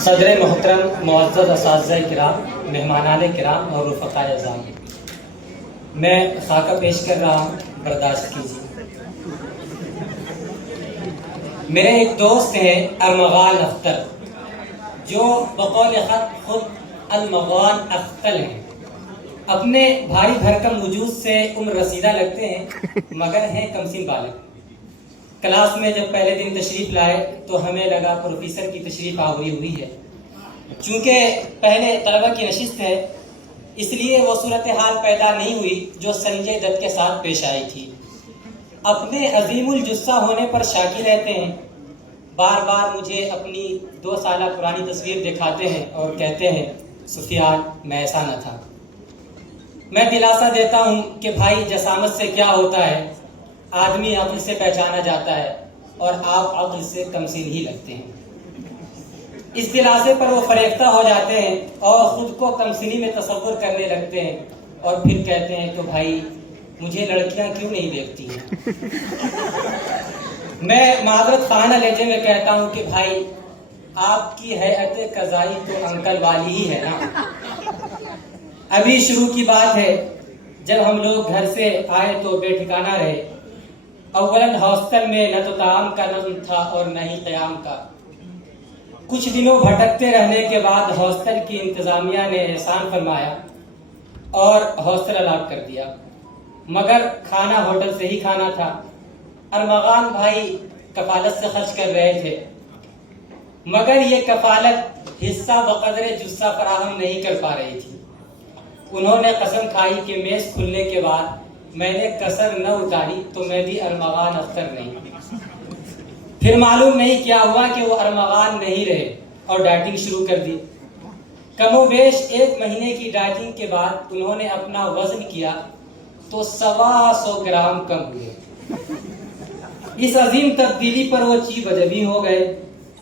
صدر محترم، معزز اساتذہ کرام، مہمانان کرام اور رفقاء اعزام، میں خاکہ پیش کر رہا ہوں، برداشت کیجیے۔ میرے ایک دوست ہیں ارمغان اختر، جو بقول خط خود المغان اختل ہیں۔ اپنے بھاری بھرکم وجود سے عمر رسیدہ لگتے ہیں، مگر ہیں کمسن بالغ۔ کلاس میں جب پہلے دن تشریف لائے تو ہمیں لگا پروفیسر کی تشریف آوری ہوئی ہے۔ چونکہ پہلے طلبہ کی نشست ہے، اس لیے وہ صورتحال پیدا نہیں ہوئی جو سنجے دت کے ساتھ پیش آئی تھی۔ اپنے عظیم الجثہ ہونے پر شاکی رہتے ہیں، بار بار مجھے اپنی 2 سالہ پرانی تصویر دکھاتے ہیں اور کہتے ہیں سفیان میں ایسا نہ تھا۔ میں دلاسا دیتا ہوں کہ بھائی جسامت سے کیا ہوتا ہے، آدمی عقل سے پہچانا جاتا ہے اور آپ عقل سے کمسن ہی لگتے ہیں۔ اس دلاسے پر وہ فریفتہ ہو جاتے ہیں اور خود کو کمسنی میں تصور کرنے لگتے ہیں اور پھر کہتے ہیں کہ بھائی مجھے لڑکیاں کیوں نہیں دیکھتی ہیں۔ میں معذرت خانہ لہجے میں کہتا ہوں کہ بھائی آپ کی ہیئت قضائی تو انکل والی ہی ہے نا۔ ابھی شروع کی بات ہے، جب ہم لوگ گھر سے آئے تو بے ٹھکانہ رہے۔ اولاً ہاسٹل میں نہ تو طعام کا نظم تھا اور نہ ہی قیام کا۔ کچھ دنوں بھٹکتے رہنے کے بعد ہاسٹل کی انتظامیہ نے احسان فرمایا اور ہاسٹل الاٹ کر دیا، مگر کھانا ہوٹل سے ہی کھانا تھا۔ ارمغان بھائی کفالت سے خرچ کر رہے تھے، مگر یہ کفالت حصہ بقدر جثہ فراہم نہیں کر پا رہی تھی۔ انہوں نے قسم کھائی کہ میز کھلنے کے بعد میں نے کسر نہ اتاری تو میں بھی ارمغان اختر نہیں۔ پھر معلوم نہیں کیا ہوا کہ وہ ارمغان نہیں رہے اور ڈائٹنگ شروع کر دی۔ کم و بیش 1 مہینے کی ڈائٹنگ کے بعد انہوں نے اپنا وزن کیا تو 125 گرام کم ہوئے۔ اس عظیم تبدیلی پر وہ چی بجبی ہو گئے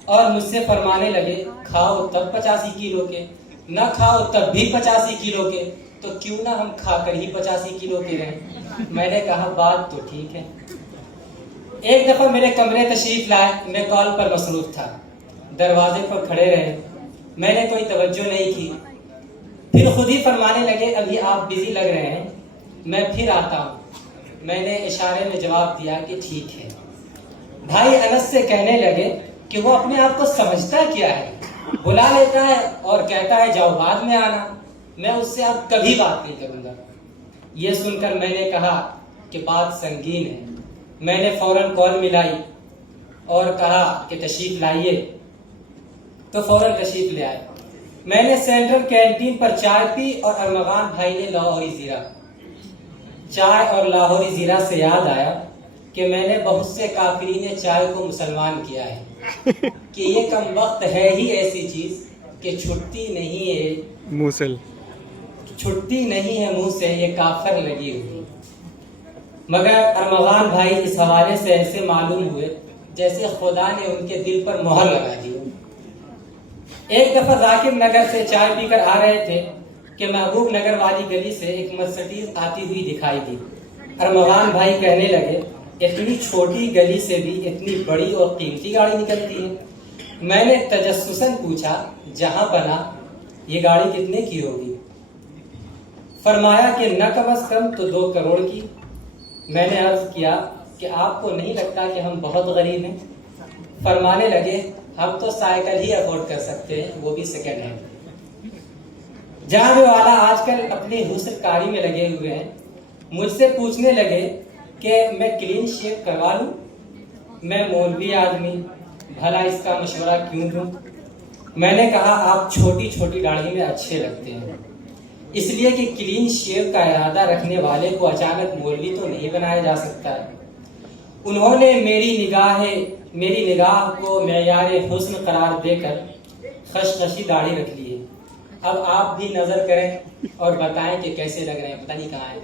اور مجھ سے فرمانے لگے کھاؤ تب 85 کلو کے، نہ کھاؤ تب بھی 85 کلو کے، تو کیوں نہ ہم کھا کر ہی 85 کلو کے رہیں۔ میں نے کہا بات تو ٹھیک ہے۔ ایک دفعہ میرے کمرے تشریف لائے، میں کال پر مصروف تھا، دروازے پر کھڑے رہے، میں نے کوئی توجہ نہیں کی۔ پھر خود ہی فرمانے لگے ابھی آپ بزی لگ رہے ہیں، میں پھر آتا ہوں۔ میں نے اشارے میں جواب دیا کہ ٹھیک ہے۔ بھائی انس سے کہنے لگے کہ وہ اپنے آپ کو سمجھتا کیا ہے، بلا لیتا ہے اور کہتا ہے جاؤ بعد میں آنا، میں اس سے اب کبھی بات نہیں کروں گا۔ یہ سن کر میں نے کہا کہ بات سنگین ہے۔ میں نے فوراً کال ملائی اور کہا کہ تشریف لائیے، تو فوراً تشریف لے آئے۔ میں نے سینٹرل کینٹین پر چائے پی اور ارمغان بھائی نے لاہوری زیرہ۔ چائے اور لاہوری زیرہ سے یاد آیا کہ میں نے بہت سے کافرین چائے کو مسلمان کیا ہے کہ یہ کم وقت ہے ہی ایسی چیز کہ چھٹتی نہیں ہے منہ سے یہ کافر لگی ہوئی۔ مگر ارمغان بھائی اس حوالے سے ایسے معلوم ہوئے جیسے خدا نے ان کے دل پر مہر لگا دی۔ ایک دفعہ ذاکر نگر سے چائے پی کر آ رہے تھے کہ محبوب نگر والی گلی سے ایک مرسڈیز آتی ہوئی دکھائی دی۔ ارمغان بھائی کہنے لگے اتنی چھوٹی گلی سے بھی اتنی بڑی اور قیمتی گاڑی نکلتی ہے۔ میں نے تجسساً پوچھا جہاں بنا یہ گاڑی کتنے کی ہوگی؟ فرمایا کہ نہ کم از کم تو 2 کروڑ کی۔ میں نے عرض کیا کہ آپ کو نہیں لگتا کہ ہم بہت غریب ہیں؟ فرمانے لگے ہم تو سائیکل ہی افورڈ کر سکتے ہیں، وہ بھی سیکنڈ ہینڈ۔ جہاں والا آج کل اپنی حسن کاری میں لگے ہوئے ہیں، مجھ سے پوچھنے لگے کہ میں کلین شیو کروا لوں؟ میں مولوی آدمی، بھلا اس کا مشورہ کیوں دوں؟ میں نے کہا آپ چھوٹی چھوٹی داڑھی میں اچھے لگتے ہیں، اس لیے کہ کلین شیو کا ارادہ رکھنے والے کو اچانک مولوی تو نہیں بنایا جا سکتا ہے۔ انہوں نے میری نگاہ کو معیار حسن قرار دے کر خشخشی داڑھی رکھ لی ہے۔ اب آپ بھی نظر کریں اور بتائیں کہ کیسے لگ رہے ہیں، پتہ نہیں کہاں ہے۔